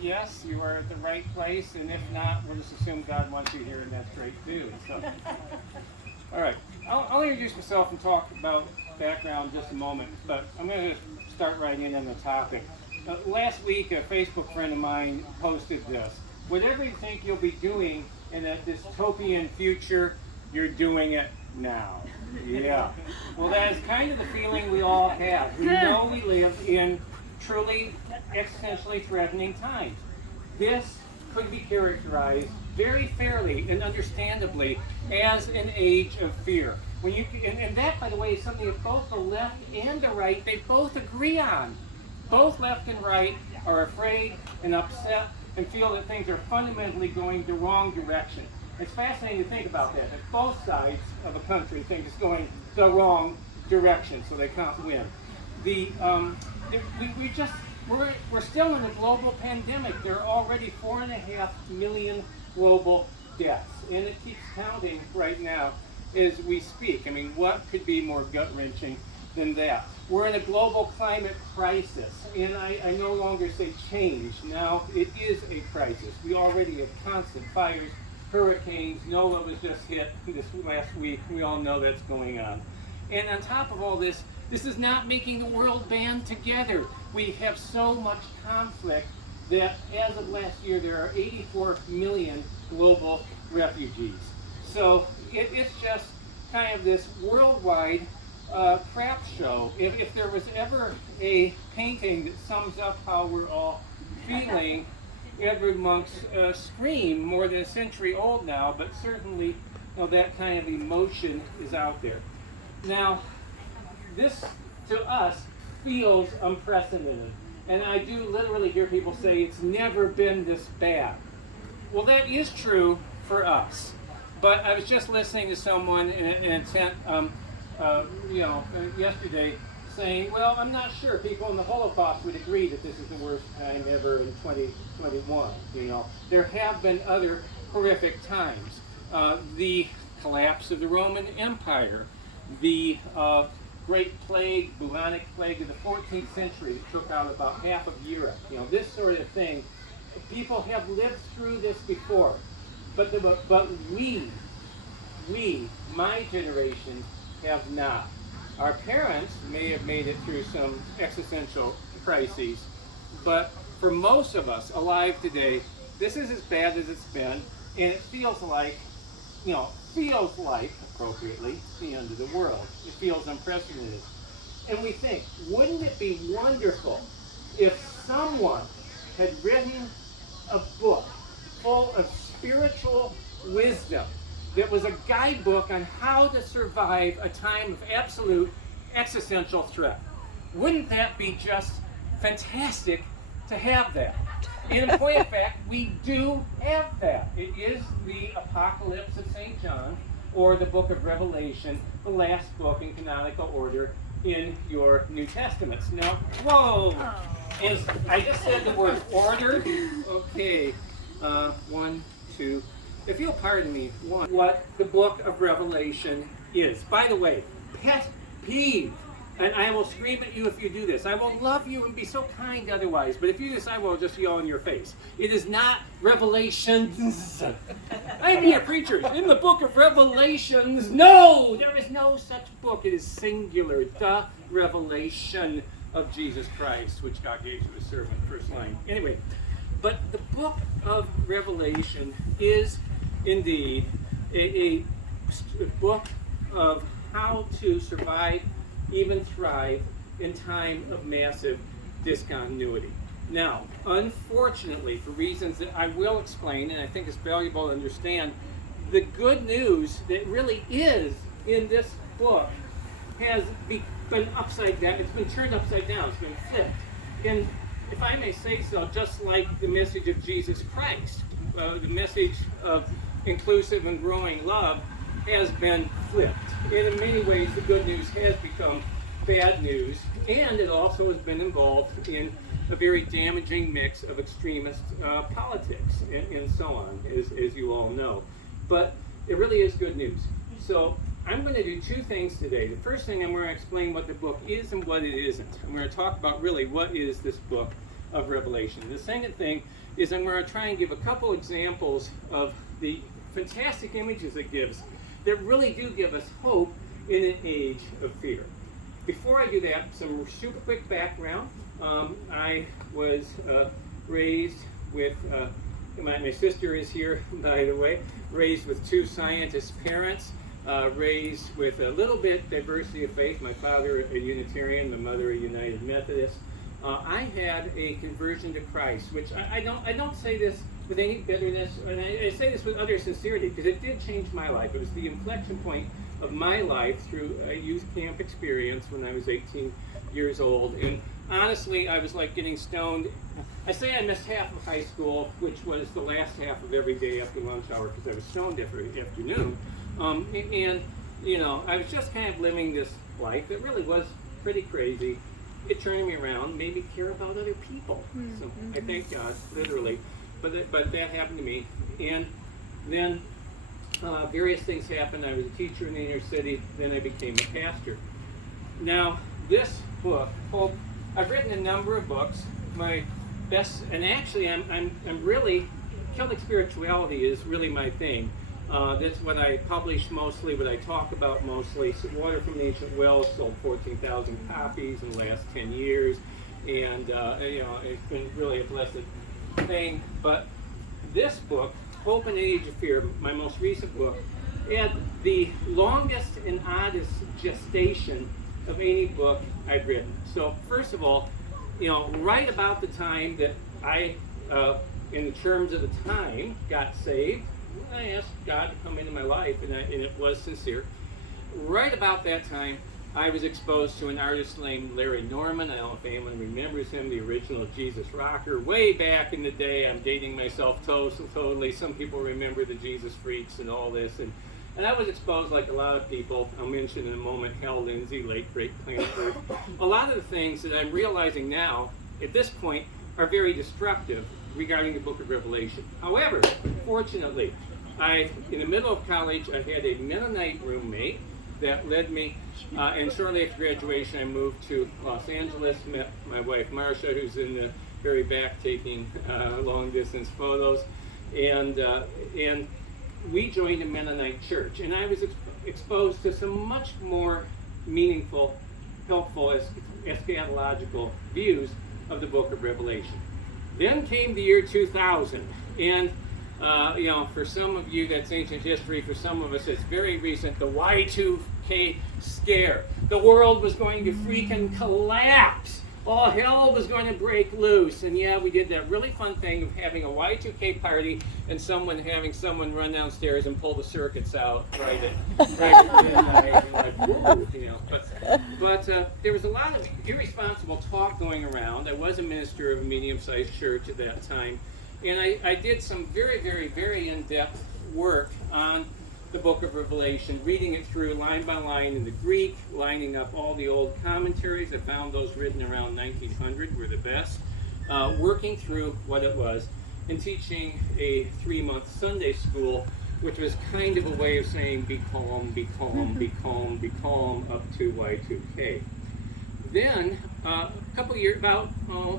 yes, you are at the right place, and if not, we'll just assume God wants you here, and that's great too. So, all right, I'll introduce myself and talk about background in just a moment, but I'm going to start right in on the topic. Last week, a Facebook friend of mine posted this. Whatever you think you'll be doing in a dystopian future, you're doing it now. Yeah. Well, that is kind of the feeling we all have. We know we live in truly existentially threatening times. This could be characterized very fairly and understandably as an age of fear. When you and that, by the way, is something that both the left and the right, they both agree on. Both left and right are afraid and upset and feel that things are fundamentally going the wrong direction. It's fascinating to think about that both sides of a country think it's going the wrong direction, so they can't win. We're still in a global pandemic. There are already 4.5 million global deaths, and it keeps counting right now as we speak. I mean, what could be more gut-wrenching than that? We're in a global climate crisis, and I no longer say change. Now it is a crisis. We already have constant fires, hurricanes. NOLA was just hit this last week. We all know that's going on. And on top of all this, this is not making the world band together. We have so much conflict that as of last year, there are 84 million global refugees. So it's just kind of this worldwide crap show. If there was ever a painting that sums up how we're all feeling, Edward Monk's Scream, more than a century old now, but certainly that kind of emotion is out there. Now, this to us feels unprecedented, and I do literally hear people say it's never been this bad. Well, that is true for us, but I was just listening to someone in a tent yesterday saying, well, I'm not sure people in the Holocaust would agree that this is the worst time ever in 2021. There have been other horrific times. The collapse of the Roman Empire, the Great Plague, bubonic plague of the 14th century that took out about half of Europe. This sort of thing. People have lived through this before, but we, my generation, have not. Our parents may have made it through some existential crises, but for most of us alive today, this is as bad as it's been, and it feels like appropriately, the end of the world. It feels unprecedented. And we think, wouldn't it be wonderful if someone had written a book full of spiritual wisdom that was a guidebook on how to survive a time of absolute existential threat? Wouldn't that be just fantastic to have that? And in point of fact, we do have that. It is the Apocalypse of St. John, or the book of Revelation, the last book in canonical order in your New Testaments. Now, whoa! As I just said the word order. Okay, 1, 2. If you'll pardon me, what the book of Revelation is. By the way, pet peeve. And I will scream at you if you do this. I will love you and be so kind otherwise, but if you do this, I will just yell in your face. It is not Revelations. I'm here, preachers, in the book of Revelations. No, there is no such book. It is singular. The revelation of Jesus Christ, which God gave to his servant, first line. Anyway, but the book of Revelation is indeed a book of how to survive, even thrive in time of massive discontinuity. Now, unfortunately, for reasons that I will explain, and I think it's valuable to understand, the good news that really is in this book has been upside down. It's been turned upside down. It's been flipped. And if I may say so, just like the message of Jesus Christ, the message of inclusive and growing love has been flipped. And in many ways, the good news has become bad news, and it also has been involved in a very damaging mix of extremist politics and so on, as you all know. But it really is good news. So I'm going to do two things today. The first thing, I'm going to explain what the book is and what it isn't. I'm going to talk about really what is this book of Revelation. The second thing is I'm going to try and give a couple examples of the fantastic images it gives that really do give us hope in an age of fear. Before I do that, some super quick background. I was raised with, my sister is here, by the way, raised with two scientist parents, raised with a little bit diversity of faith. My father a Unitarian, my mother a United Methodist. I had a conversion to Christ, which I don't say this with any bitterness, and I say this with utter sincerity, because it did change my life. It was the inflection point of my life through a youth camp experience when I was 18 years old. And honestly, I was like getting stoned. I say I missed half of high school, which was the last half of every day after lunch hour, because I was stoned every afternoon. And, you know, I was just kind of living this life that really was pretty crazy. It turned me around, made me care about other people. So I thank God, literally. But that happened to me. And then various things happened. I was a teacher in the inner city. Then I became a pastor. Now, this book, Hope, I've written a number of books. My best, and actually, I'm really, Celtic spirituality is really my thing. That's what I publish mostly, what I talk about mostly. So Water from the Ancient Wells sold 14,000 copies in the last 10 years. And, you know, it's been really a blessed thing. But this book, Hope in the Age of Fear, my most recent book, had the longest and oddest gestation of any book I've written. So first of all, you know, right about the time that I, in terms of the time, got saved, I asked God to come into my life, and it was sincere. Right about that time, I was exposed to an artist named Larry Norman. I don't know if anyone remembers him, the original Jesus rocker. Way back in the day, I'm dating myself totally. Some people remember the Jesus Freaks and all this. And I was exposed, like a lot of people, I'll mention in a moment Hal Lindsey, late great planter. A lot of the things that I'm realizing now, at this point, are very destructive regarding the book of Revelation. However, fortunately, in the middle of college, I had a Mennonite roommate that led me, and shortly after graduation, I moved to Los Angeles, met my wife Marcia, who's in the very back taking long-distance photos, and we joined a Mennonite church, and I was exposed to some much more meaningful, helpful, eschatological views of the book of Revelation. Then came the year 2000, and you know, for some of you that's ancient history, for some of us it's very recent, the Y2K scare. The world was going to freaking collapse. All hell was going to break loose. And yeah, we did that really fun thing of having a Y2K party and having someone run downstairs and pull the circuits out right at midnight. And like, woo, you know. But there was a lot of irresponsible talk going around. I was a minister of a medium-sized church at that time. And I did some very, very, very in-depth work on the book of Revelation, reading it through line by line in the Greek, lining up all the old commentaries. I found those written around 1900 were the best, working through what it was, and teaching a 3-month Sunday school, which was kind of a way of saying be calm, be calm, be calm, be calm, up to Y2K. Then, a couple of years, about a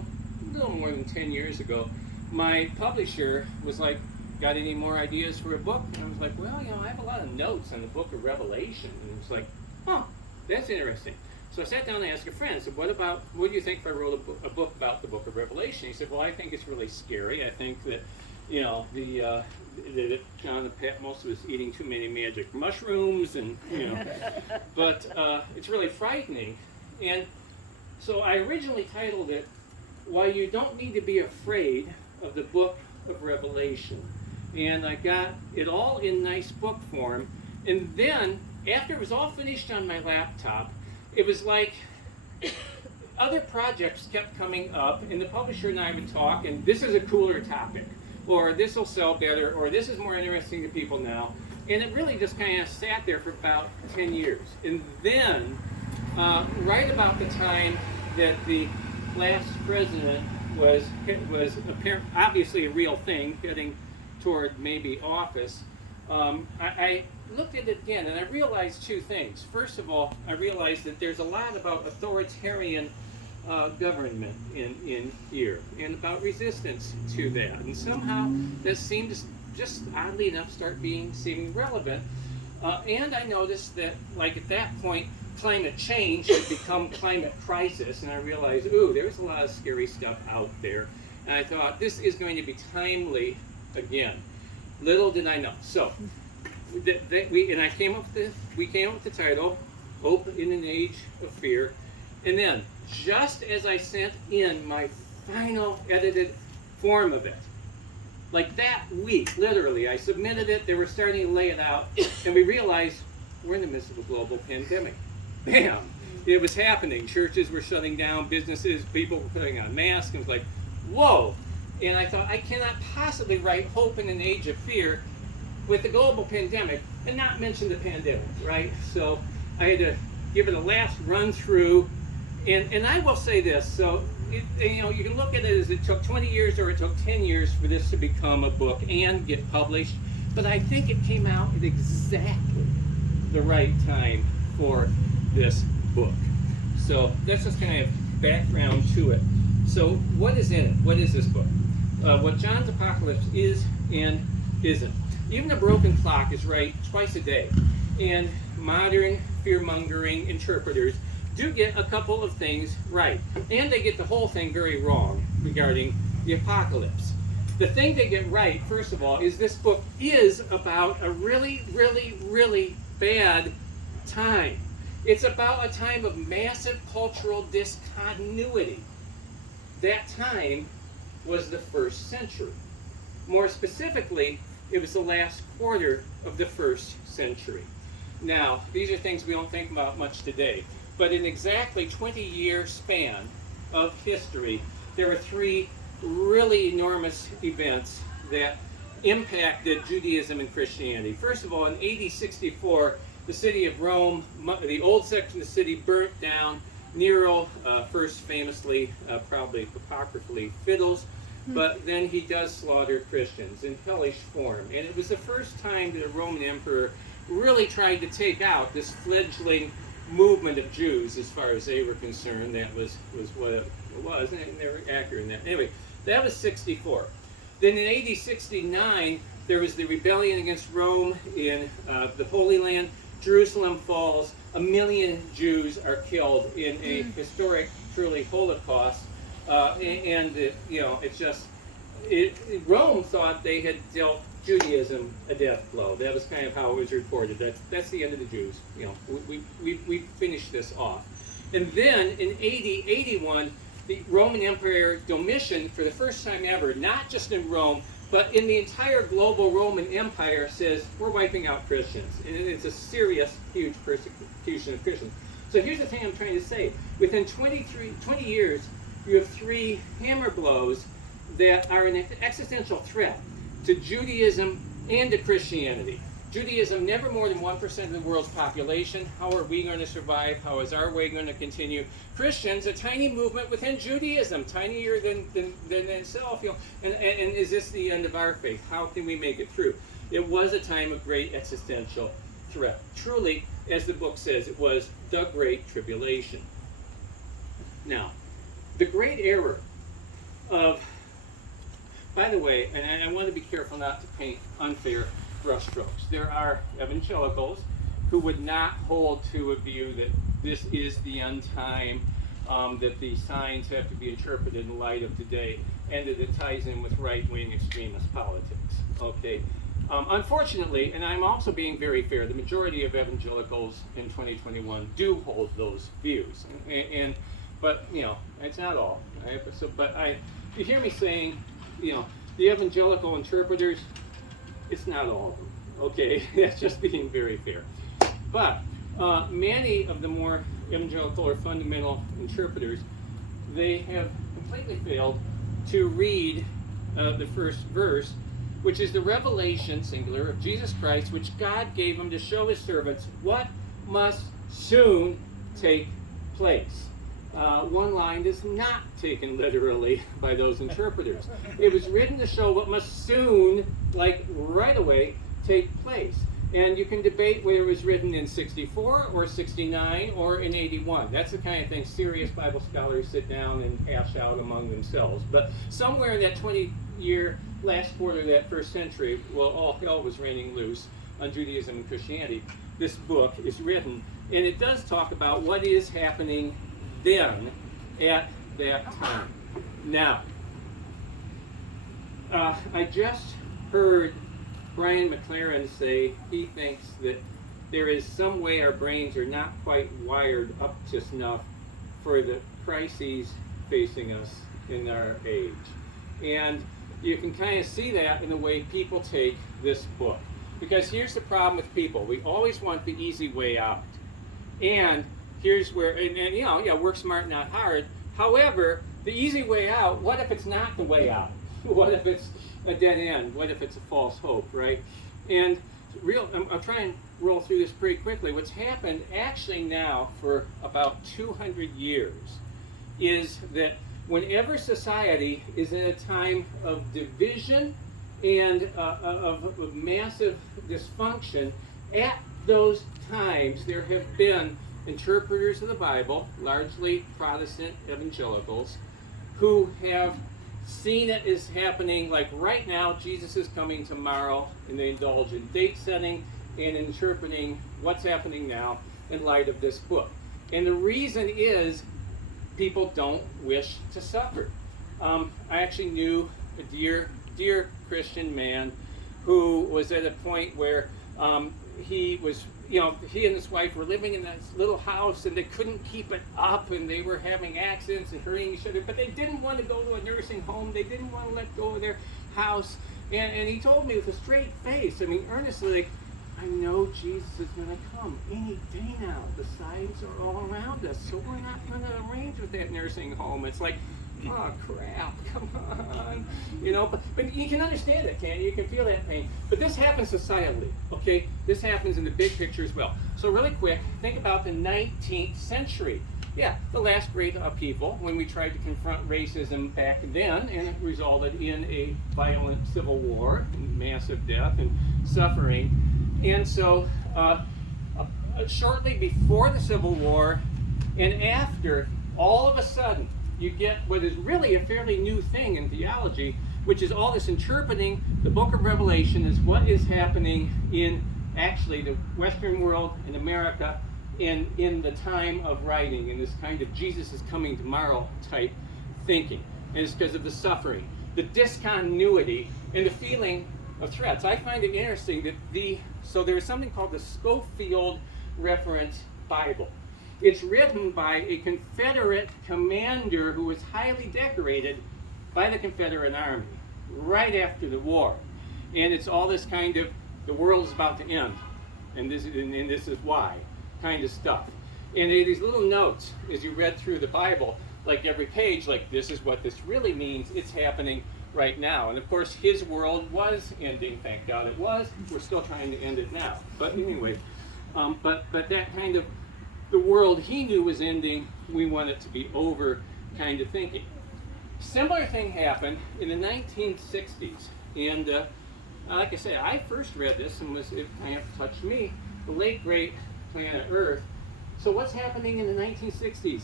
little more than 10 years ago, my publisher was like, got any more ideas for a book? And I was like, well, you know, I have a lot of notes on the book of Revelation. And it was like, huh, that's interesting. So I sat down and asked a friend, I said, what do you think if I wrote a book about the book of Revelation? He said, well, I think it's really scary. I think that, you know, that John and Patmos was eating too many magic mushrooms, and, you know, but it's really frightening. And so I originally titled it, Why You Don't Need to Be Afraid of the Book of Revelation. And I got it all in nice book form. And then, after it was all finished on my laptop, it was like other projects kept coming up, and the publisher and I would talk, and this is a cooler topic, or this will sell better, or this is more interesting to people now. And it really just kind of sat there for about 10 years. And then, right about the time that the last president was obviously a real thing, getting toward maybe office, I looked at it again, and I realized two things. First of all, I realized that there's a lot about authoritarian government in here and about resistance to that. And somehow that seemed to just oddly enough start seeming relevant. And I noticed that, like at that point, climate change had become climate crisis, and I realized, ooh, there's a lot of scary stuff out there. And I thought, this is going to be timely again. Little did I know. So, we came up with the title, Hope in an Age of Fear. And then, just as I sent in my final edited form of it, like that week, literally, I submitted it, they were starting to lay it out, and we realized we're in the midst of a global pandemic. Bam! It was happening. Churches were shutting down, businesses, people were putting on masks, and it was like, whoa! And I thought, I cannot possibly write Hope in an Age of Fear with the global pandemic and not mention the pandemic, right? So I had to give it a last run through, and I will say this, so you can look at it as it took 20 years or it took 10 years for this to become a book and get published, but I think it came out at exactly the right time for this book. So that's just kind of background to it. So what is in it? What is this book? What John's Apocalypse is and isn't. Even a broken clock is right twice a day. And modern fear-mongering interpreters do get a couple of things right. And they get the whole thing very wrong regarding the apocalypse. The thing they get right, first of all, is this book is about a really, really, really bad time. It's about a time of massive cultural discontinuity. That time was the first century. More specifically, it was the last quarter of the first century. Now, these are things we don't think about much today, but in exactly 20-year span of history, there were three really enormous events that impacted Judaism and Christianity. First of all, in AD 64, the city of Rome, the old section of the city burnt down. Nero first famously, probably apocryphally, fiddles, but then he does slaughter Christians in hellish form. And it was the first time that a Roman emperor really tried to take out this fledgling movement of Jews as far as they were concerned. That was what it was, and they were accurate in that. Anyway, that was 64. Then in AD 69, there was the rebellion against Rome in the Holy Land. Jerusalem falls. 1 million Jews are killed in a historic, truly Holocaust. It's just, Rome thought they had dealt Judaism a death blow. That was kind of how it was reported. That's the end of the Jews. We finished this off. And then in AD 81, the Roman Emperor Domitian, for the first time ever, not just in Rome, but in the entire global Roman Empire, says, we're wiping out Christians. And it's a serious, huge persecution of Christians. So here's the thing I'm trying to say. Within 20 years, you have three hammer blows that are an existential threat to Judaism and to Christianity. Judaism, never more than 1% of the world's population. How are we going to survive? How is our way going to continue? Christians, a tiny movement within Judaism, tinier than itself. And is this the end of our faith? How can we make it through? It was a time of great existential threat. Truly, as the book says, it was the Great Tribulation. Now, the great error of, by the way, and I want to be careful not to paint unfair brushstrokes. There are evangelicals who would not hold to a view that this is the end time, that the signs have to be interpreted in light of today, and that it ties in with right-wing extremist politics. Okay. Unfortunately, and I'm also being very fair, the majority of evangelicals in 2021 do hold those views, but it's not all. You hear me saying, the evangelical interpreters, it's not all of them, okay? That's just being very fair. But many of the more evangelical or fundamental interpreters, they have completely failed to read the first verse, which is the revelation, singular, of Jesus Christ, which God gave him to show his servants what must soon take place. One line is not taken literally by those interpreters. It was written to show what must soon, like right away, take place. And you can debate whether it was written in 64 or 69 or in 81. That's the kind of thing serious Bible scholars sit down and hash out among themselves. But somewhere in that 20-year last quarter of that first century, well, all hell was raining loose on Judaism and Christianity, this book is written. And it does talk about what is happening then at that time. Now, I just heard Brian McLaren say he thinks that there is some way our brains are not quite wired up just enough for the crises facing us in our age. And you can kind of see that in the way people take this book. Because here's the problem with people. We always want the easy way out. And here's where, and you know, yeah, work smart, not hard. However, the easy way out, what if it's not the way out? What if it's a dead end? What if it's a false hope, right? And I'll try and roll through this pretty quickly. What's happened actually now for about 200 years is that whenever society is in a time of division and of massive dysfunction, at those times there have been interpreters of the Bible, largely Protestant evangelicals, who have seen it as happening, like right now, Jesus is coming tomorrow, and they indulge in date setting and interpreting what's happening now in light of this book. And the reason is people don't wish to suffer. I actually knew a dear Christian man who was at a point where he and his wife were living in this little house, and they couldn't keep it up, and they were having accidents and hurting each other, but they didn't want to go to a nursing home. They didn't want to let go of their house. And he told me with a straight face, I mean, earnestly, like, I know Jesus is going to come any day now. The signs are all around us, so we're not going to arrange with that nursing home. It's like, oh crap, come on. You know, but you can understand it, can't you? You can feel that pain. But this happens societally, okay? This happens in the big picture as well. So really quick, think about the 19th century. Yeah, the last great upheaval when we tried to confront racism back then, and it resulted in a violent civil war, and massive death and suffering. And so shortly before the Civil War and after, all of a sudden, you get what is really a fairly new thing in theology, which is all this interpreting the book of Revelation as what is happening in actually the Western world in America in the time of writing, in this kind of Jesus is coming tomorrow type thinking. And it's because of the suffering, the discontinuity, and the feeling of threats. I find it interesting that so there is something called the Schofield Reference Bible. It's written by a Confederate commander who was highly decorated by the Confederate Army right after the war. And it's all this kind of, the world is about to end, and this is why, kind of stuff. And these little notes, as you read through the Bible, like every page, like this is what this really means, it's happening right now. And of course, his world was ending, thank God it was. We're still trying to end it now. But anyway, but that kind of, the world he knew was ending, we want it to be over kind of thinking. Similar thing happened in the 1960s. And like I said, I first read this and it kind of touched me, the late great Planet Earth. So what's happening in the 1960s?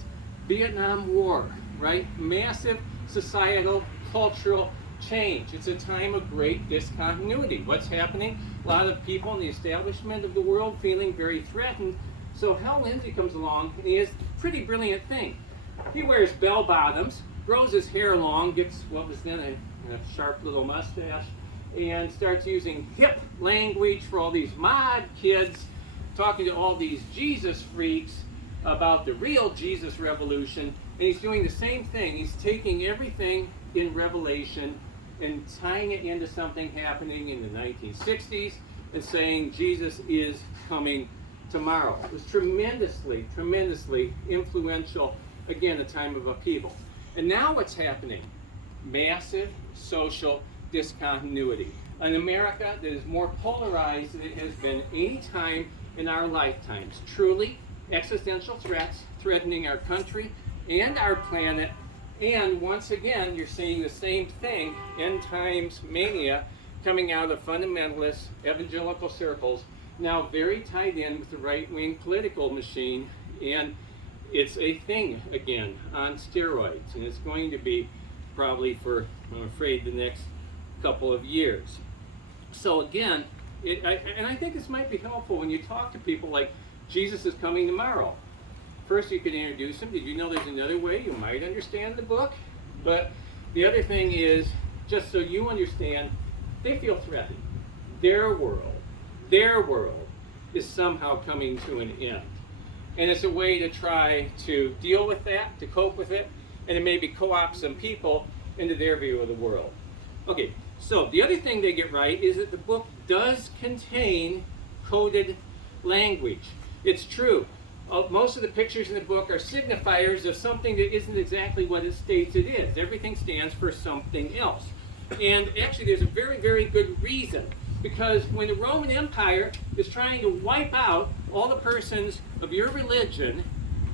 Vietnam War, right? Massive societal, cultural change. It's a time of great discontinuity. What's happening? A lot of people in the establishment of the world feeling very threatened. So Hal Lindsey comes along, and he has a pretty brilliant thing. He wears bell bottoms, grows his hair long, gets what was then a sharp little mustache, and starts using hip language for all these mod kids, talking to all these Jesus freaks about the real Jesus revolution. And he's doing the same thing. He's taking everything in Revelation and tying it into something happening in the 1960s and saying Jesus is coming tomorrow. It was tremendously influential, again, a time of upheaval. And now what's happening? Massive social discontinuity. An America that is more polarized than it has been any time in our lifetimes. Truly existential threats threatening our country and our planet. And once again, you're seeing the same thing, end times mania, coming out of fundamentalist evangelical circles now very tied in with the right-wing political machine, and it's a thing again on steroids, and it's going to be probably for, I'm afraid, the next couple of years. So again, I think this might be helpful when you talk to people like, Jesus is coming tomorrow. First, you could introduce them. Did you know there's another way you might understand the book? But the other thing is, just so you understand, they feel threatened. Their world is somehow coming to an end. And it's a way to try to deal with that, to cope with it, and to maybe co-opt some people into their view of the world. Okay, so the other thing they get right is that the book does contain coded language. It's true. Most of the pictures in the book are signifiers of something that isn't exactly what it states it is. Everything stands for something else. And actually there's a very, very good reason. Because when the Roman Empire is trying to wipe out all the persons of your religion,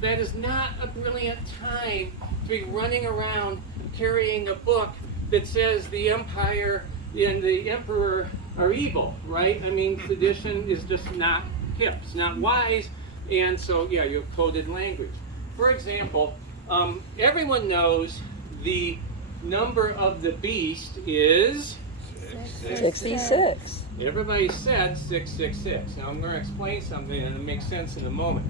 that is not a brilliant time to be running around carrying a book that says the empire and the emperor are evil, right? I mean, sedition is just not hip. It's not wise. And so, yeah, you have coded language. For example, everyone knows the number of the beast is 66. Everybody said 666. Now I'm going to explain something and it'll make sense in a moment.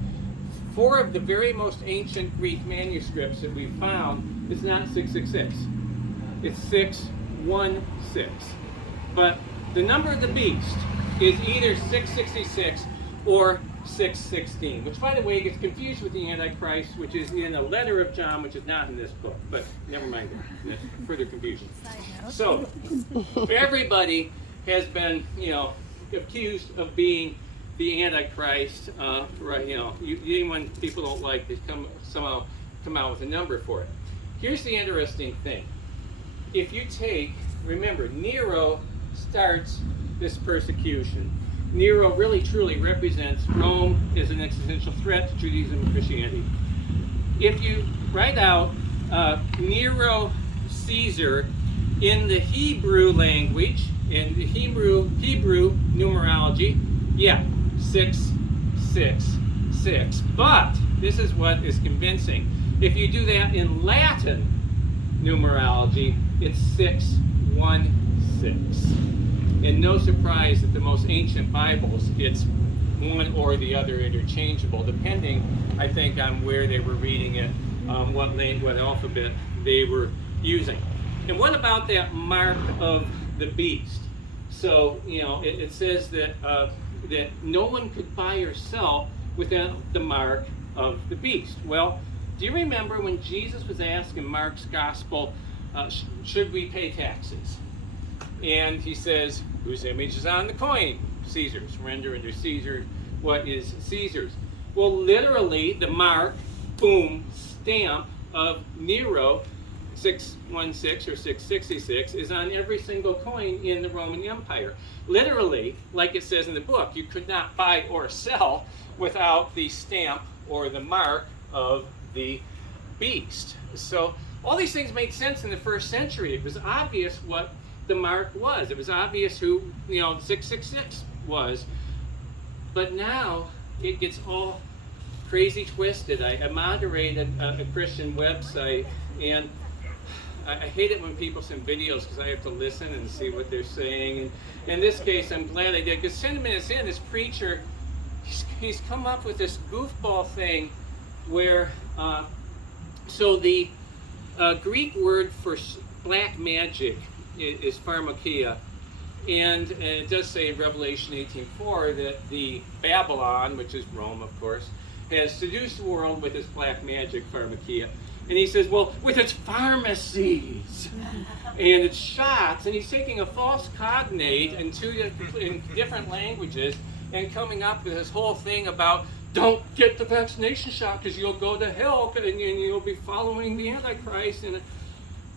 4 of the very most ancient Greek manuscripts that we found is not 666. It's 616. But the number of the beast is either 666 or 616, which by the way gets confused with the Antichrist, which is in a letter of John, which is not in this book, but never mind that. Further confusion. So everybody has been, accused of being the Antichrist, right? Anyone people don't like, they somehow come out with a number for it. Here's the interesting thing. If you remember, Nero starts this persecution. Nero really truly represents Rome as an existential threat to Judaism and Christianity. If you write out Nero Caesar in the Hebrew language, in the Hebrew numerology, 666. But this is what is convincing. If you do that in Latin numerology, it's 616. And no surprise that the most ancient Bibles, it's one or the other interchangeable, depending, I think, on where they were reading it, what alphabet they were using. And what about that mark of the beast? So, it says that that no one could buy or sell without the mark of the beast. Well, do you remember when Jesus was asked in Mark's Gospel, should we pay taxes? And he says, whose image is on the coin? Caesar's. Render unto Caesar what is Caesar's. Well, literally, the mark, stamp of Nero, 616 or 666, is on every single coin in the Roman Empire. Literally, like it says in the book, you could not buy or sell without the stamp or the mark of the beast. So all these things made sense in the first century. It was obvious what the mark was. It was obvious who 666 was. But now it gets all crazy twisted. I moderated a Christian website, and I hate it when people send videos because I have to listen and see what they're saying. And in this case, I'm glad I did, because 10 minutes in, this preacher, he's come up with this goofball thing where, so the Greek word for black magic is pharmakia, and it does say in Revelation 18:4 that the Babylon, which is Rome, of course, has seduced the world with its black magic pharmakia. And he says, well, with its pharmacies and its shots, and he's taking a false cognate in different languages and coming up with this whole thing about don't get the vaccination shot because you'll go to hell and you'll be following the Antichrist. And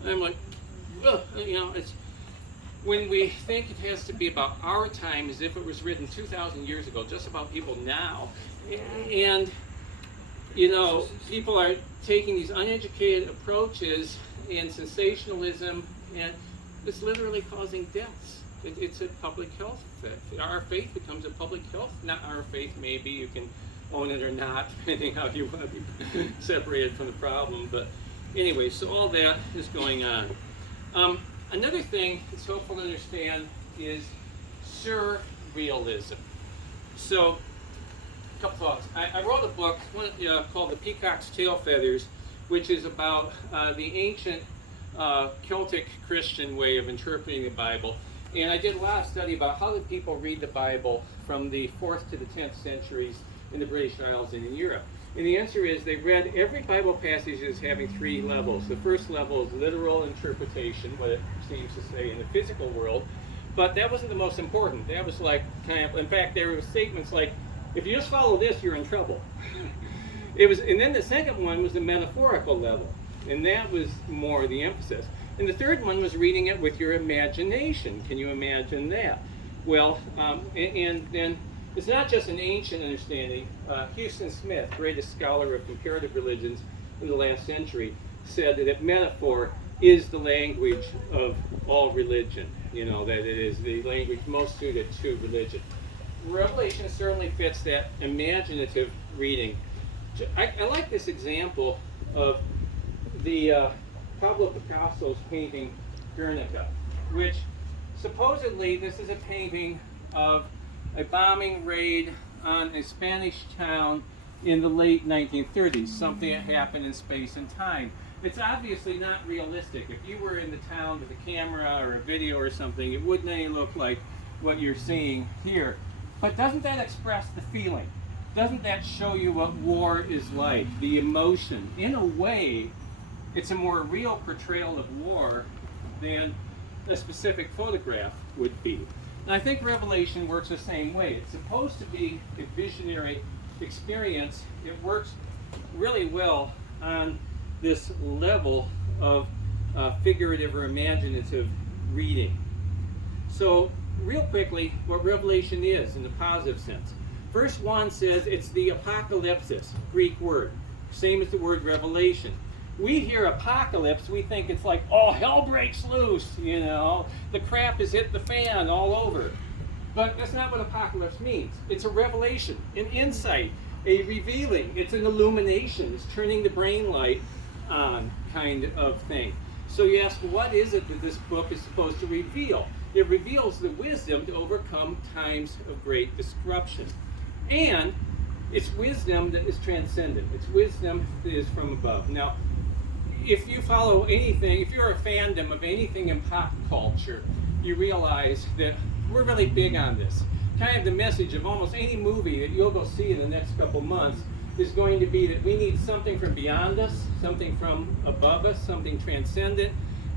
I'm like, it's when we think it has to be about our time as if it was written 2,000 years ago, just about people now. And people are taking these uneducated approaches and sensationalism, and it's literally causing deaths. It's a public health faith. Our faith becomes a public health. Not our faith, maybe you can own it or not, depending how you want to be separated from the problem. But anyway, so all that is going on. Another thing that's helpful to understand is surrealism. So, a couple thoughts. I wrote a book called The Peacock's Tail Feathers, which is about the ancient Celtic Christian way of interpreting the Bible. And I did a lot of study about how did people read the Bible from the 4th to the 10th centuries in the British Isles and in Europe. And the answer is they read every Bible passage as having 3 levels. The first level is literal interpretation, what it seems to say in the physical world. But that wasn't the most important. That was like in fact, there were statements like, if you just follow this, you're in trouble. And then the second one was the metaphorical level. And that was more the emphasis. And the third one was reading it with your imagination. Can you imagine that? Well, and then it's not just an ancient understanding. Houston Smith, greatest scholar of comparative religions in the last century, said that metaphor is the language of all religion. You know, that it is the language most suited to religion. Revelation certainly fits that imaginative reading. I like this example of the Pablo Picasso's painting Guernica, which supposedly this is a painting of a bombing raid on a Spanish town in the late 1930s, something that happened in space and time. It's obviously not realistic. If you were in the town with a camera or a video or something, it wouldn't any look like what you're seeing here. But doesn't that express the feeling? Doesn't that show you what war is like, the emotion? In a way, it's a more real portrayal of war than a specific photograph would be. And I think Revelation works the same way. It's supposed to be a visionary experience. It works really well on this level of figurative or imaginative reading. So, real quickly, what Revelation is in the positive sense. Verse 1 says it's the apocalypsis, Greek word, same as the word revelation. We hear apocalypse, we think it's like, oh, hell breaks loose, you know, the crap has hit the fan all over. But that's not what apocalypse means. It's a revelation, an insight, a revealing. It's an illumination. It's turning the brain light on kind of thing. So you ask, what is it that this book is supposed to reveal? It reveals the wisdom to overcome times of great disruption. And it's wisdom that is transcendent. It's wisdom that is from above. Now, if you follow anything, if you're a fandom of anything in pop culture, you realize that we're really big on this. Kind of the message of almost any movie that you'll go see in the next couple months is going to be that we need something from beyond us, something from above us, something transcendent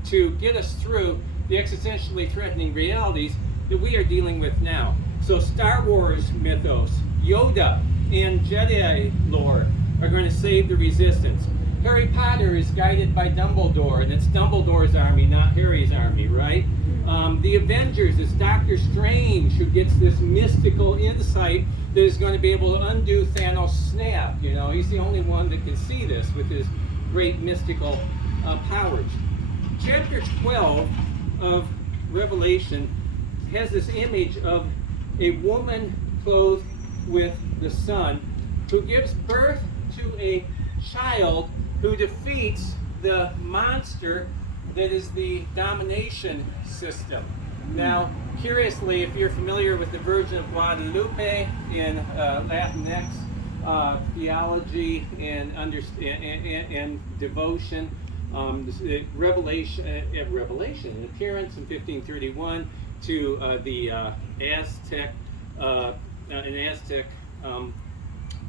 to get us through the existentially threatening realities that we are dealing with now. So Star Wars mythos, Yoda and Jedi lore are going to save the resistance. Harry Potter is guided by Dumbledore, and it's Dumbledore's army, not Harry's army, right? The Avengers is Doctor Strange, who gets this mystical insight that is going to be able to undo Thanos' snap. You know, he's the only one that can see this with his great mystical powers. Chapter 12 of Revelation has this image of a woman clothed with the sun who gives birth to a child who defeats the monster that is the domination system. Now, curiously, if you're familiar with the Virgin of Guadalupe in Latinx theology and devotion, Revelation, an appearance in 1531 to the Aztec, an Aztec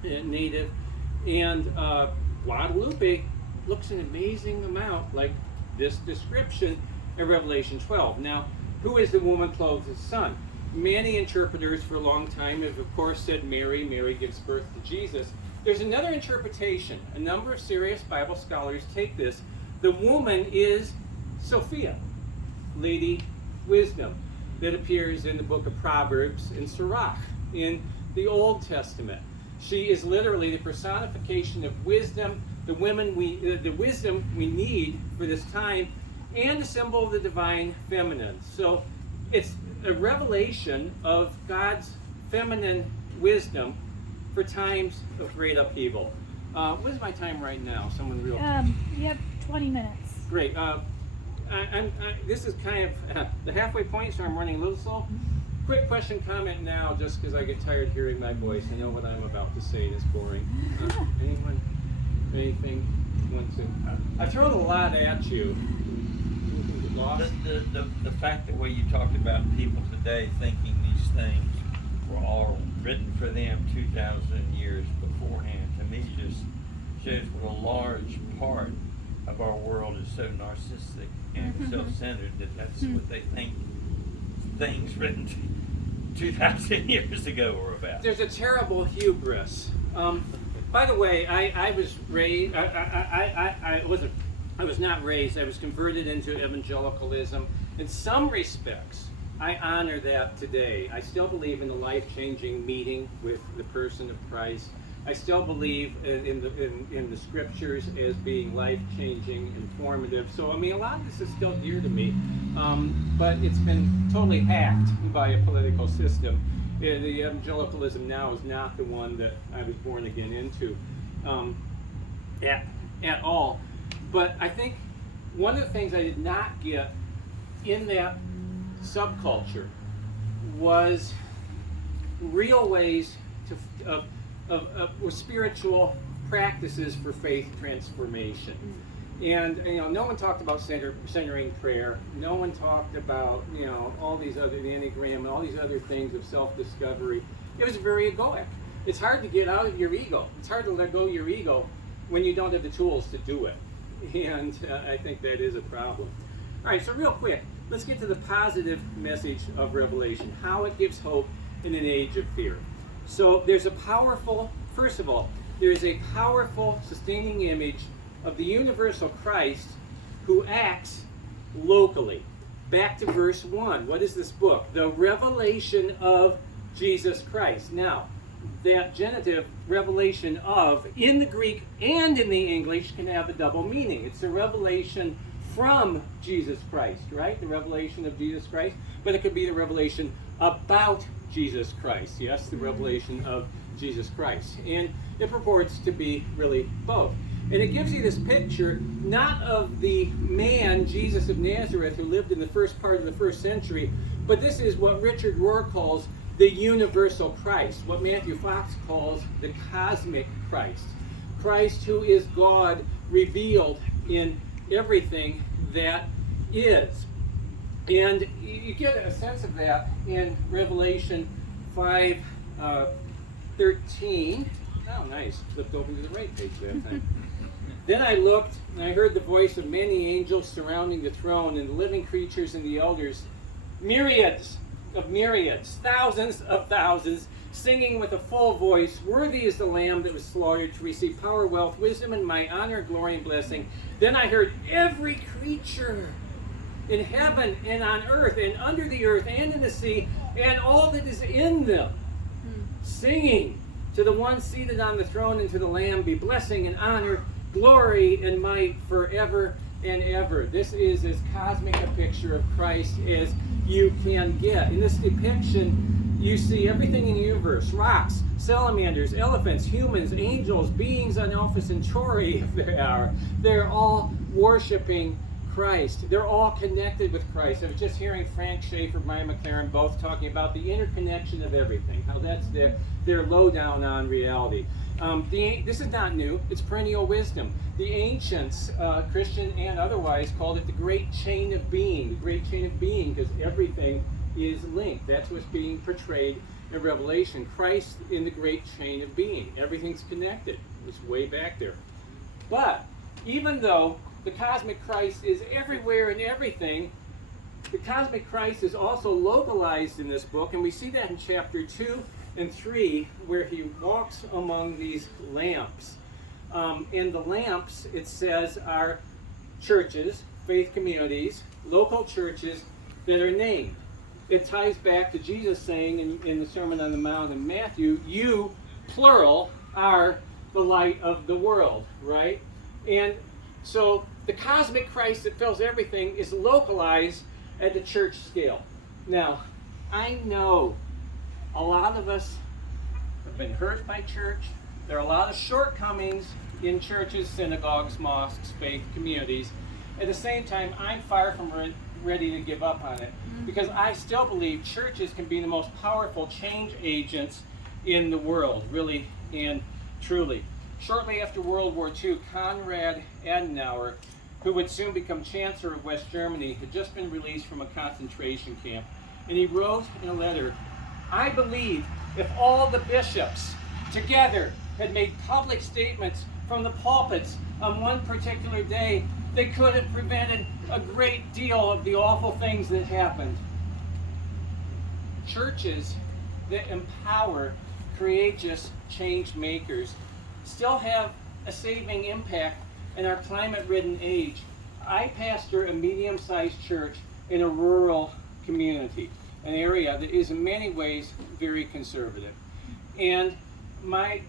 native, and Guadalupe looks an amazing amount like this description in Revelation 12. Now, who is the woman clothed with the sun? Many interpreters for a long time have, of course, said Mary. Mary gives birth to Jesus. There's another interpretation. A number of serious Bible scholars take this. The woman is Sophia, Lady Wisdom, that appears in the book of Proverbs and Sirach in the Old Testament. She is literally the personification of wisdom, the wisdom we need for this time, and a symbol of the divine feminine. So it's a revelation of God's feminine wisdom for times of great upheaval. What is my time right now? Someone real. You have 20 minutes. Great. This is kind of the halfway point, so I'm running a little slow. Quick question, comment now, just because I get tired hearing my voice. I know what I'm about to say is boring. Anyone? Anything? Want to? I've thrown a lot at you. Lost? The fact that way you talked about people today thinking these things were all written for them 2,000 years beforehand, to me just shows what a large part of our world is so narcissistic and self-centered that that's what they think things written 2,000 years ago were about. There's a terrible hubris. By the way, I was raised. I was not raised. I was converted into evangelicalism. In some respects, I honor that today. I still believe in the life-changing meeting with the person of Christ. I still believe in the scriptures as being life-changing, informative. So, I mean, a lot of this is still dear to me, but it's been totally hacked by a political system. The evangelicalism now is not the one that I was born again into at all. But I think one of the things I did not get in that subculture was real ways of spiritual practices for faith transformation. And no one talked about centering prayer. No one talked about all these other, the Enneagram and all these other things of self-discovery. It was very egoic. It's hard to get out of your ego. It's hard to let go of your ego when you don't have the tools to do it. And I think that is a problem. All right, so real quick, let's get to the positive message of Revelation, how it gives hope in an age of fear. So there's a powerful, first of all, there's a powerful sustaining image of the universal Christ who acts locally. Back to verse 1. What is this book? The revelation of Jesus Christ. Now, that genitive revelation of, in the Greek and in the English, can have a double meaning. It's a revelation from Jesus Christ, right? The revelation of Jesus Christ. But it could be the revelation about Jesus Christ. Yes, the revelation of Jesus Christ. And it purports to be really both. And it gives you this picture, not of the man, Jesus of Nazareth, who lived in the first part of the first century, but this is what Richard Rohr calls the universal Christ, what Matthew Fox calls the cosmic Christ. Christ who is God revealed in everything that is. And you get a sense of that in Revelation 5:13. Oh, nice. Flipped over to the right page that time. Then I looked, and I heard the voice of many angels surrounding the throne, and the living creatures and the elders, myriads of myriads, thousands of thousands, singing with a full voice, "Worthy is the Lamb that was slaughtered to receive power, wealth, wisdom, and might, honor, glory, and blessing." Then I heard every creature in heaven and on earth and under the earth and in the sea and all that is in them, singing to the one seated on the throne and to the Lamb be blessing and honor, glory and might forever and ever. This is as cosmic a picture of Christ as you can get. In this depiction, you see everything in the universe: rocks, salamanders, elephants, humans, angels, beings on Alpha Centauri, if there are. They're all worshiping Christ. They're all connected with Christ. I was just hearing Frank Schaeffer, Brian McLaren both talking about the interconnection of everything, how that's their lowdown on reality. This is not new. It's perennial wisdom. The ancients, Christian and otherwise, called it the great chain of being. The great chain of being, because everything is linked. That's what's being portrayed in Revelation. Christ in the great chain of being. Everything's connected. It's way back there. But even though the cosmic Christ is everywhere and everything, the cosmic Christ is also localized in this book, and we see that in chapter 2 and 3, where he walks among these lamps. And the lamps, it says, are churches, faith communities, local churches that are named. It ties back to Jesus saying in the Sermon on the Mount in Matthew, "You, plural, are the light of the world," right? And so the cosmic Christ that fills everything is localized at the church scale. Now, I know a lot of us have been hurt by church. There are a lot of shortcomings in churches, synagogues, mosques, faith communities. At the same time, I'm far from ready to give up on it, because I still believe churches can be the most powerful change agents in the world, really and truly. Shortly after World War II, Konrad Adenauer, who would soon become Chancellor of West Germany, had just been released from a concentration camp. And he wrote in a letter, "I believe if all the bishops together had made public statements from the pulpits on one particular day, they could have prevented a great deal of the awful things that happened." Churches that empower courageous change makers still have a saving impact in our climate-ridden age. I pastor a medium-sized church in a rural community, an area that is in many ways very conservative. And my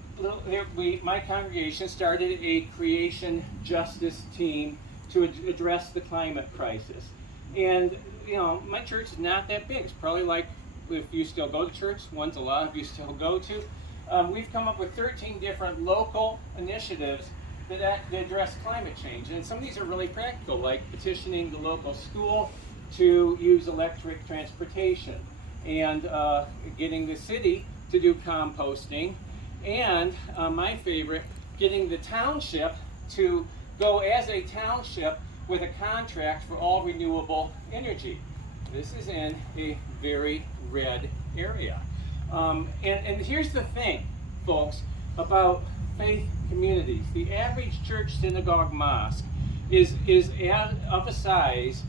congregation started a creation justice team to address the climate crisis. And you know, my church is not that big. It's probably like, if you still go to church, ones a lot of you still go to. We've come up with 13 different local initiatives that address climate change. And some of these are really practical, like petitioning the local school to use electric transportation, and getting the city to do composting, and my favorite, getting the township to go as a township with a contract for all renewable energy. This is in a very red area. And here's the thing, folks, about faith communities. The average church, synagogue, mosque is of a size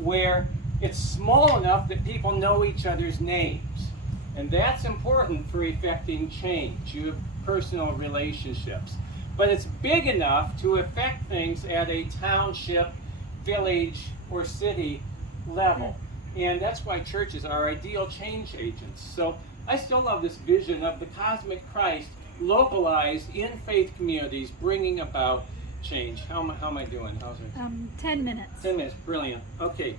where it's small enough that people know each other's names. And that's important for effecting change. You have personal relationships. But it's big enough to affect things at a township, village, or city level. And that's why churches are ideal change agents. So I still love this vision of the cosmic Christ localized in faith communities, bringing about change. How am I doing? How's it? 10 minutes. 10 minutes, brilliant. Okay,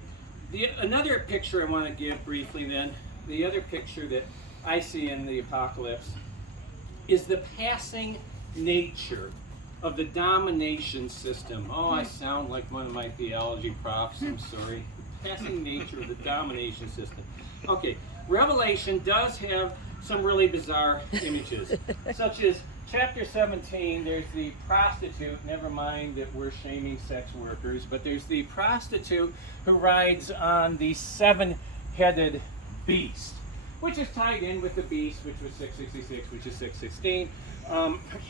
another picture I want to give briefly then, the other picture that I see in the apocalypse is the passing nature of the domination system. Oh, I sound like one of my theology profs, I'm sorry. The passing nature of the domination system. Okay, Revelation does have some really bizarre images, such as chapter 17, there's the prostitute, never mind that we're shaming sex workers, but there's the prostitute who rides on the seven-headed beast, which is tied in with the beast, which was 666, which is 616.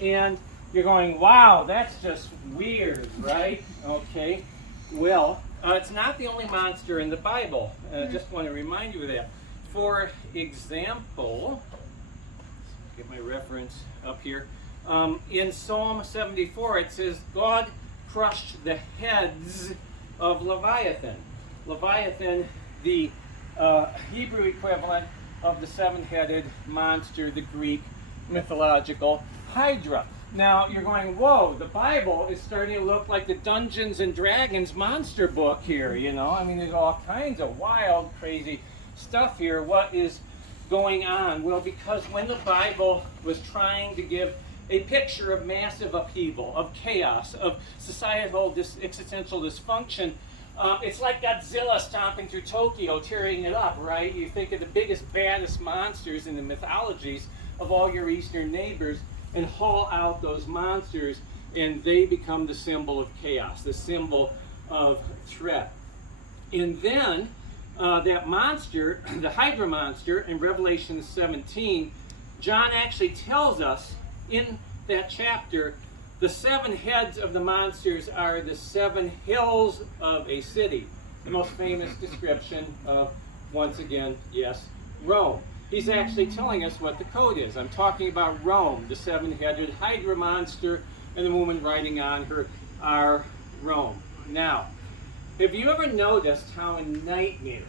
And you're going, wow, that's just weird, right? Okay. Well, it's not the only monster in the Bible. I just want to remind you of that. For example, get my reference up here. In Psalm 74, it says, God crushed the heads of Leviathan. Leviathan, the Hebrew equivalent of the seven-headed monster, the Greek mythological Hydra. Now, you're going, whoa, the Bible is starting to look like the Dungeons and Dragons monster book here, you know? I mean, there's all kinds of wild, crazy stuff here. What is going on? Well, because when the Bible was trying to give a picture of massive upheaval, of chaos, of societal existential dysfunction, it's like Godzilla stomping through Tokyo, tearing it up, right? You think of the biggest, baddest monsters in the mythologies of all your Eastern neighbors and haul out those monsters, and they become the symbol of chaos, the symbol of threat. And then that monster, the Hydra monster, in Revelation 17, John actually tells us in that chapter, the seven heads of the monsters are the seven hills of a city. The most famous description of, once again, yes, Rome. He's actually telling us what the code is. I'm talking about Rome, the seven-headed Hydra monster, and the woman riding on her are Rome. Now, have you ever noticed how in nightmares,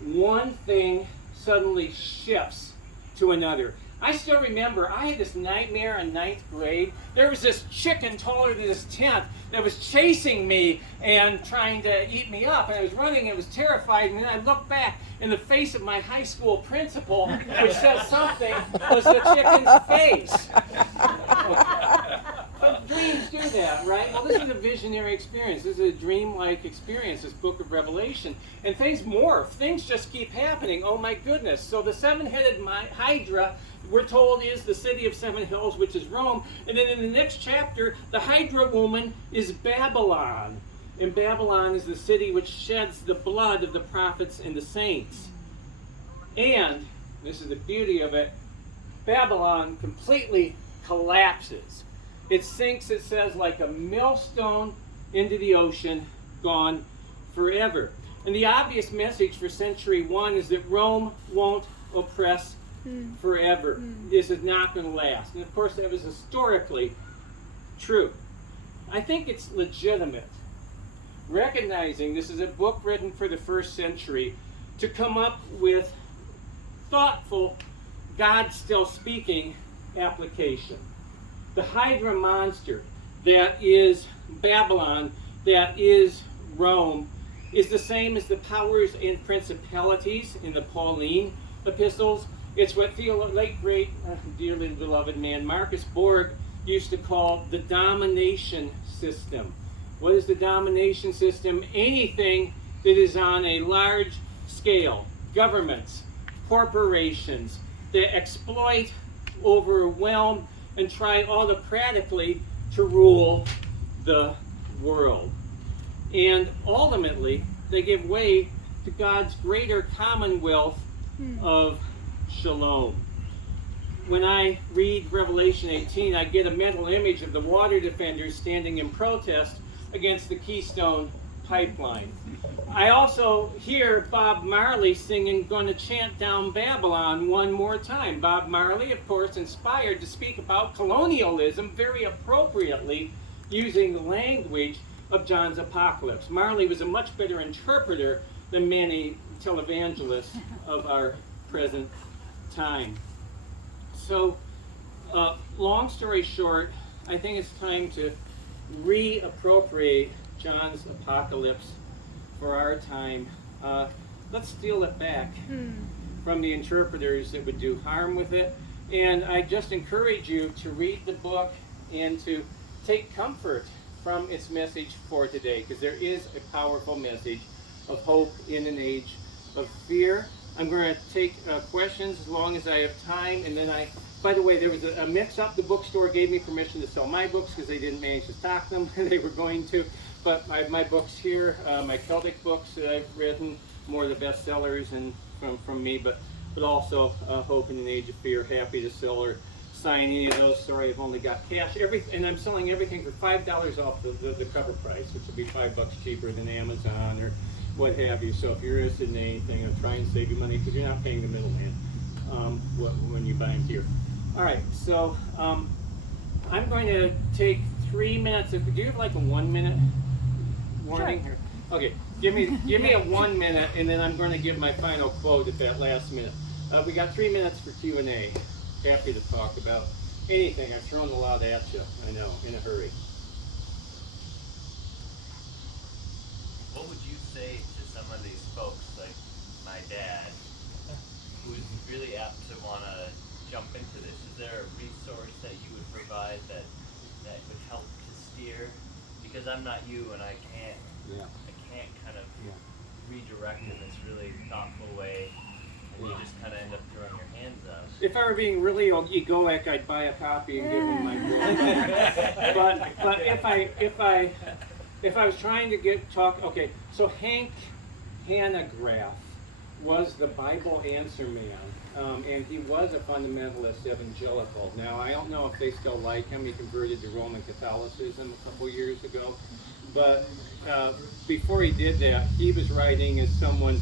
one thing suddenly shifts to another? I still remember I had this nightmare in 9th grade. There was this chicken taller than this tent that was chasing me and trying to eat me up. And I was running, and it was terrifying. And then I looked back, and the face of my high school principal, which says something, was the chicken's face. But dreams do that, right? Well, this is a visionary experience. This is a dream-like experience, this book of Revelation. And things morph. Things just keep happening. Oh, my goodness. So the seven-headed Hydra, we're told, is the city of seven hills, which is Rome. And then in the next chapter, the Hydra woman is Babylon. And Babylon is the city which sheds the blood of the prophets and the saints. And, this is the beauty of it, Babylon completely collapses. It sinks, it says, like a millstone into the ocean, gone forever. And the obvious message for century 1 is that Rome won't oppress forever. This is not going to last. And of course, that was historically true. I think it's legitimate, recognizing this is a book written for the first century, to come up with thoughtful, God still speaking application. The Hydra monster that is Babylon, that is Rome, is the same as the powers and principalities in the Pauline epistles. It's what the late great, dearly beloved man Marcus Borg used to call the domination system. What is the domination system? Anything that is on a large scale. Governments, corporations that exploit, overwhelm, and try autocratically to rule the world. And ultimately, they give way to God's greater commonwealth of shalom. When I read Revelation 18, I get a mental image of the water defenders standing in protest against the Keystone Pipeline. I also hear Bob Marley singing "Gonna Chant Down Babylon" one more time. Bob Marley, of course, inspired to speak about colonialism very appropriately using the language of John's Apocalypse. Marley was a much better interpreter than many televangelists of our present time. So, long story short, I think it's time to reappropriate John's Apocalypse for our time. Let's steal it back from the interpreters that would do harm with it. And I just encourage you to read the book and to take comfort from its message for today, because there is a powerful message of hope in an age of fear. I'm going to take questions as long as I have time, and then by the way, there was a mix-up. The bookstore gave me permission to sell my books because they didn't manage to stock them. They were going to, but I have my books here, my Celtic books that I've written, more of the bestsellers and from me, but also Hope in an Age of Fear. Happy to sell or sign any of those. Sorry, I've only got cash. And I'm selling everything for $5 off the cover price, which will be $5 cheaper than Amazon or what have you. So if you're interested in anything, I'll try and save you money because you're not paying the middleman when you buy them here. All right, so I'm going to take 3 minutes. Do you have like a 1 minute warning here? Okay, give me a 1 minute, and then I'm going to give my final quote at that last minute. We got 3 minutes for Q&A. Happy to talk about anything. I've thrown a lot at you, I know, in a hurry. What would you say to some of these folks, like my dad, who's really apt to want to jump into this? Is there a resource that you would provide that would help to steer? Because I'm not you, and I can't kind of redirect in this really thoughtful way, and you just kind of end up throwing your hands up. If I were being really egoic, I'd buy a copy and give him my book. but if I was trying to okay, so Hank Hanegraaff was the Bible answer man, and he was a fundamentalist evangelical. Now, I don't know if they still like him. He converted to Roman Catholicism a couple years ago, but before he did that, he was writing as someone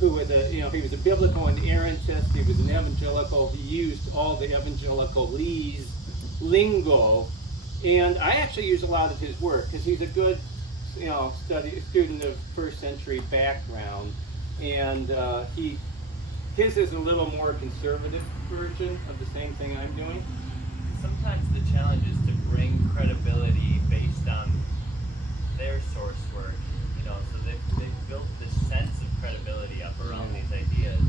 who was he was a biblical inerrantist. He was an evangelical. He used all the evangelical lingo. And I actually use a lot of his work because he's a good, student of first century background, and His is a little more conservative version of the same thing I'm doing. Sometimes the challenge is to bring credibility based on their source work, you know, so they've built this sense of credibility up around these ideas,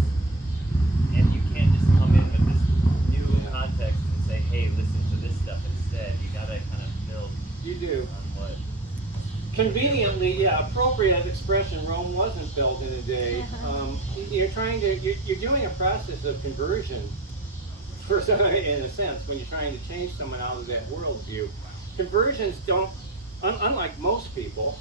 and you can't just come in with this new context and say, hey, listen to this stuff instead. You gotta kind of build You do. on what. Conveniently, yeah, appropriate expression. Rome wasn't built in a day. You're doing a process of conversion, for some, in a sense, when you're trying to change someone out of that worldview. Conversions don't, unlike most people,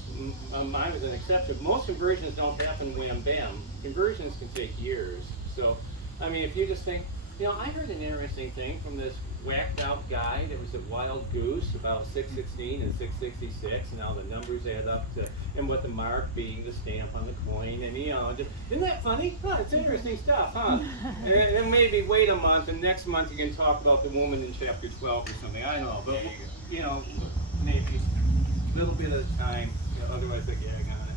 I was an exception. Most conversions don't happen wham bam. Conversions can take years. So, I mean, if you just think, you know, I heard an interesting thing from this whacked out guy that was at Wild Goose about 616 and 666, and how the numbers add up to, and what the mark being the stamp on the coin, and you know, just, isn't that funny? Huh, it's interesting stuff, huh? and maybe wait a month, and next month you can talk about the woman in chapter 12 or something. I don't know, but you know, maybe a little bit at a time. You know, otherwise, I gag on it.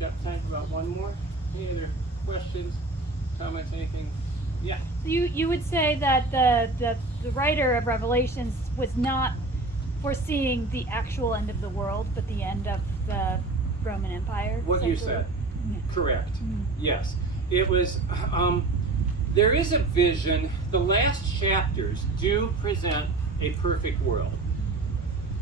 Yeah. Got time for about one more? Any other questions, comments, anything? Yeah. You would say that the writer of Revelations was not foreseeing the actual end of the world, but the end of the Roman Empire? What you said. Correct. Yes. It was, there is a vision. The last chapters do present a perfect world.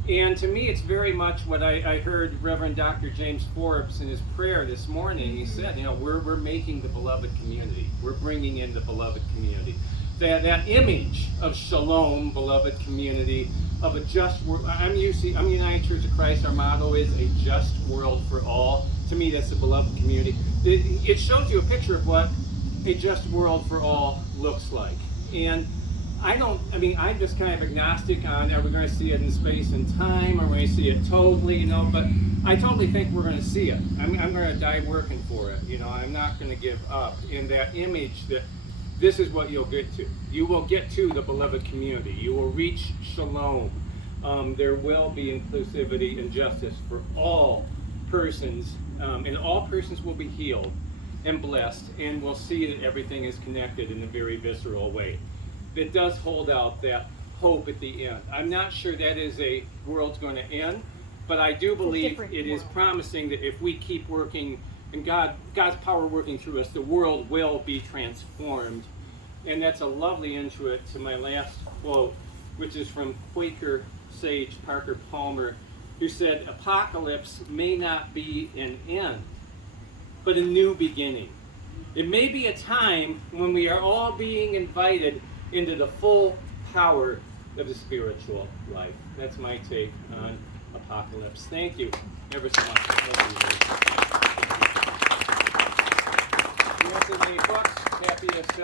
And to me, it's very much what I heard Reverend Dr. James Forbes in his prayer this morning. He said, you know, we're making the beloved community. We're bringing in the beloved community. That image of shalom, beloved community, of a just world. I'm United Church of Christ. Our motto is a just world for all. To me, that's the beloved community. It shows you a picture of what a just world for all looks like. And I'm just kind of agnostic on, are we going to see it in space and time? Are we going to see it totally, you know? But I totally think we're going to see it. I'm going to die working for it, you know? I'm not going to give up. In that image, that this is what you'll get to. You will get to the beloved community. You will reach shalom. There will be inclusivity and justice for all persons, and all persons will be healed and blessed, and we'll see that everything is connected in a very visceral way. It does hold out that hope at the end. I'm not sure that is a world's going to end, but I do believe it is promising that if we keep working and God's power working through us, the world will be transformed. And that's a lovely intro to my last quote, which is from Quaker sage Parker Palmer, who said, "Apocalypse may not be an end, but a new beginning. It may be a time when we are all being invited into the full power of the spiritual life." That's my take on Apocalypse. Thank you ever so much. If you want any books, happy to sell.